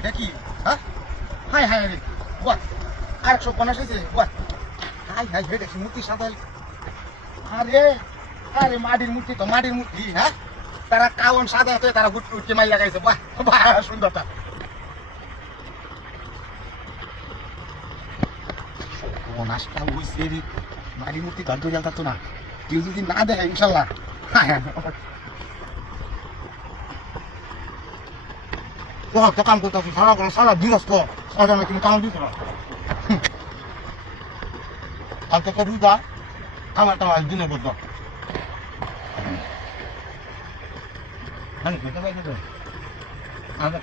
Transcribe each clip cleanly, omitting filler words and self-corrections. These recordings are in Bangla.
এটা কি হ্যাঁ হাই হাই রে বাহ আর 150 হয়েছে বাহ হাই হাই রে দেখি মূর্তি সাদাল আরে আরে মাটির মূর্তি তো মাটির মূর্তি হ্যাঁ তারা কাউন সাদা হতে তারা গুট গুটকে মাই লাগাইছে বাহ বাহ সুন্দরতা ও নাস্তা হইছে রে মাটির মূর্তি গান তো জ্বালতা তো না কেউ যদি না দেখে ইনশাআল্লাহ হ্যাঁ ও তো কাম করতে সারা দিন আসতো সারা না কিন্তু কাম দিত না আর তো কবি দা আমার তো আজ দিনে বলতো আরে কত বাইরে তো আরে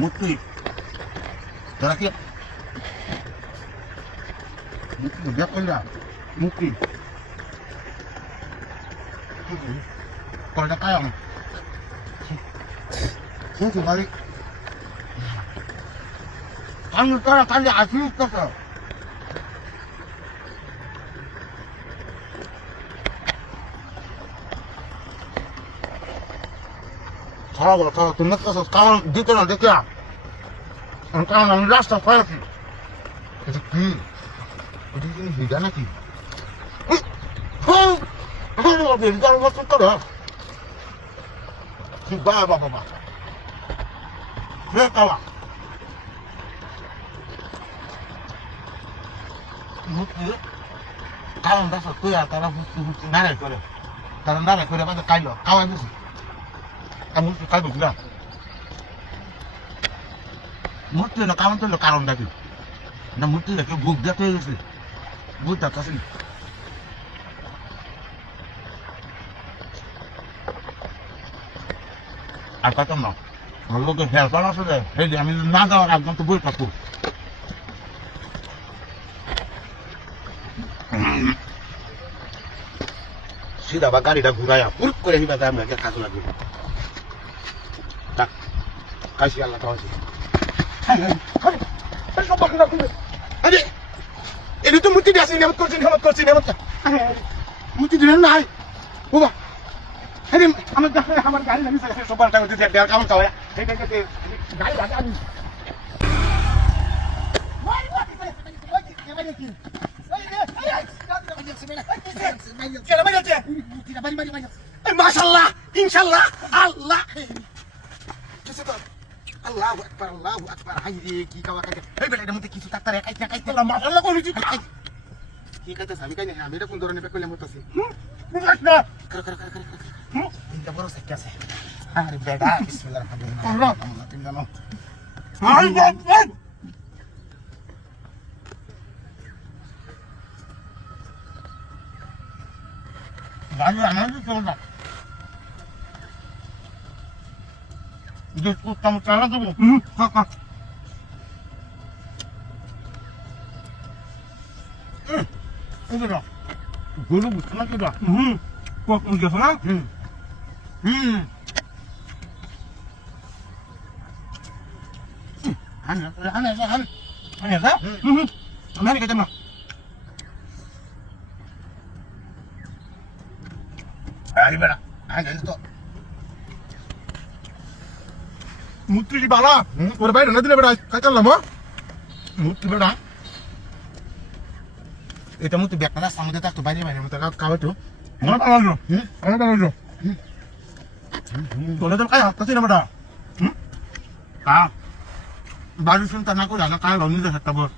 মুক্তি তোরা কি মুক্তি দেখ কইরা মুক্তি কয়টা কায়াম শুনছো বাড়ি আমি তোরা কাজে আসিস তো খারাপ খারাপ তুমি কারণ দিতে না দেখে কারণ আমি রাস্তা পাইছি এটা কি এটা কি হিজা নাকি বাবা বাবা কাওয়া কারণ রাস্তা তুই আর তারা বুঝতে নাড়াই করে তারা নাড়াই করে বাদে কাইল কাওয়াই বুঝি আমি কাইব না মূর্তি না কারণ তো কারণটা কি না মূর্তি কেউ বুক দেখতে গেছে বুঝতে পারছি আর কত না লোকের হেল্পার আছে এই যে আমি না যাওয়ার একদম তো বই থাকবো সিধা বা গাড়িটা ঘুরাইয়া পুরুপ করে হিবা যায় আমরা কাজ লাগবে tak kasih Allah kasih adik ini tuh mesti dia sini hemat kursi mesti dia naik ubah ini amat gari nanti saya sopan tahu dia biar kamu tahu ya gari lagi ani Masyaallah, insyaallah, Allah. Allahu Akbar, Allahu Akbar. Hai ki kawan kawan. Hei bela ada muti kisu taktar ya kaitnya. Masyaallah kau lucu. Ki kata sami kan ya, beda pun dorane pe kole mutasi. Bukannya. Kar. Ini baru sakit sih. Hari beda. Bismillahirrahmanirrahim. Allah tinggal. Hai bang. Banyak anak tu dah. Itu kamu cara tu. Kakak. Itu dah. Guru bukan lagi dah. Kau enggak salah. Hanya dah. Mana kita nak? Ayo bela. Hanya itu. Mutri di bala. Orang baik nanti bela. Kacau lama. Mutri bela. Itu mutri biar kita sama kita tu banyak banyak. Mutri kau tu. Mana tahu tu? Mana tahu tu? Kalau tu kaya apa sih nama dah? Kah? Baru pun tanah aku dah nak kaya lalu dah tak ber.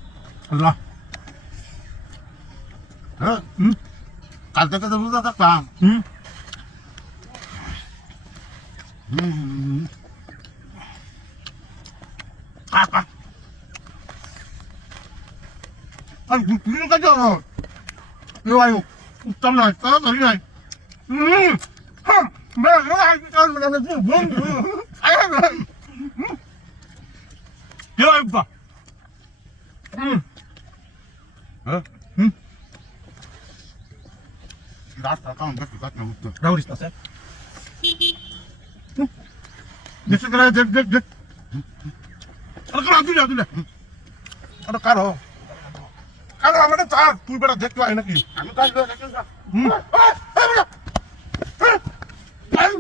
Allah. Kalau kita tu tak kah? Apa? Ini kan jauh. Ni ayo, utama nak, tadi nak. Mereka kan mana tu bom. Ayo. Ya apa? Dah tak kan dah kita nak tu. Dah uris tak sah? Bisa kena dek. Ada tu dah. Ada karo. Karo mana tak? Tu pada dek tu anak ni. Anu kan dek tu. Ayo,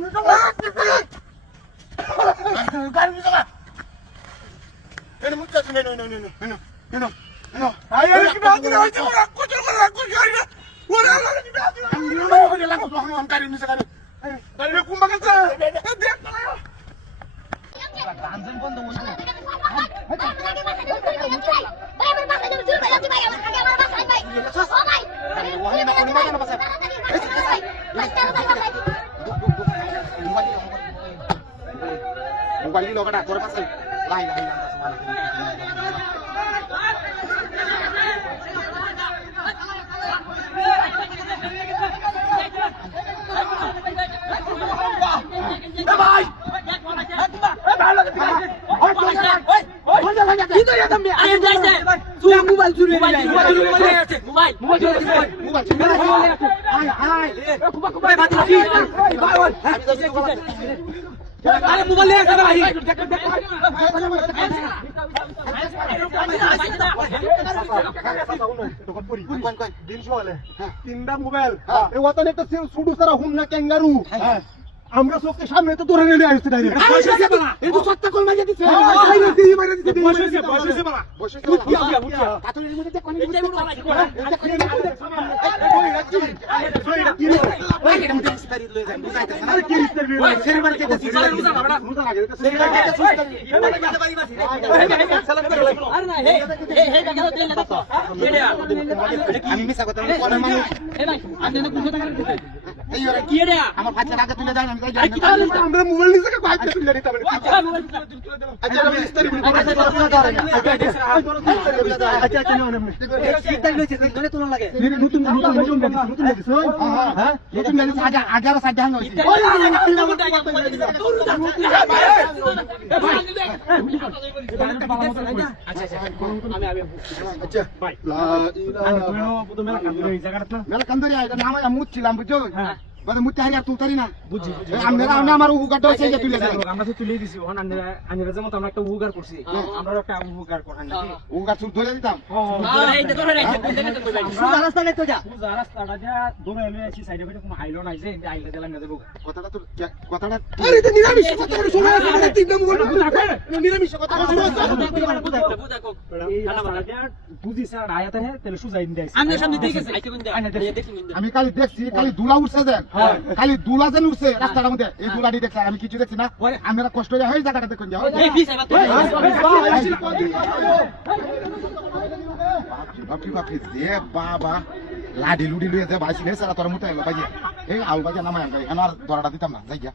Mobil lo kada kore pasal lain lain আরে মোবাইল নিয়ে আসো ভাই তিনটা মোবাইল এই ওয়াতানে একটা সুডু সারা হুন্না ক্যাঙ্গারু আমরা চোখের সামনে তো ধরে নিয়ে আসছে ডাইরেক্ট এই তো সত্য কল মাইয়া দিছে কাতুরির মধ্যে দেখ কোন আমি মিছা কথা কোন মানুষ আমার বাচ্চা আগে তুলে দেন আমি যাই আমরা মোবাইল নিয়ে থেকে বাইরে তুলে দিতে পারি আচ্ছা আমি ইস্তারি বলি আচ্ছা আচ্ছা না সিদ্ধান্ত লইছে ধরে তোলা লাগে নতুন হ্যাঁ নতুন গাড়ি আগে 11 সাইড হ্যাং হইছে আচ্ছা ভাই লা ইলাহা মেলা কান্দরি আইতা নাম আমি মুছিলাম বুঝছো বাদে মুতে হারিয়া তুলতারি না বুঝছি আমরা আমার উগাটা হইছে যে তুলে দেন আমরা তো তুলে দিছি ওখানে আন্দারা যেমন আমরা একটা উগার করছি আমরা একটা উগার করেন নাকি উগা চুল ধরে দিতাম এইটা ধরে রাখছে সুজা রাস্তা নাই তো যা সুজা রাস্তাটা যা দূরে এলে আছি সাইডে বাইরে কোনো হাইলো নাই যে আইলে দিলাম না দেবো কথাটা তো কথাটা আরে এটা নিরামিষ কথা বলে শোনা আছে তিনটা মোবাইল নিরামিষ কথা বুঝা কো বুঝি স্যার আয়াতে হে তাহলে সুজা ইন দেয় আমনে সামনে দেখে আইতে কোন দেখি আমি কালি দেখছি কালি দুলা উঠছে দেন খালি দুলা যেন উঠছে রাস্তার মধ্যে এই দুলাটি দেখছি আমি কিছু দেখছি না আমরা কষ্ট হয়ে হয়ে জায়গাটা দেখুন যাও এই পিছে বাপরি বাপরি দে বাবা লাডি লুডি লুয়ে দে বাইছি নে সারা তোর মুতে এলো ভাই এই আউ ভাই নামায় আমি এখানে আর দরাটা দিতাম না যাই গিয়া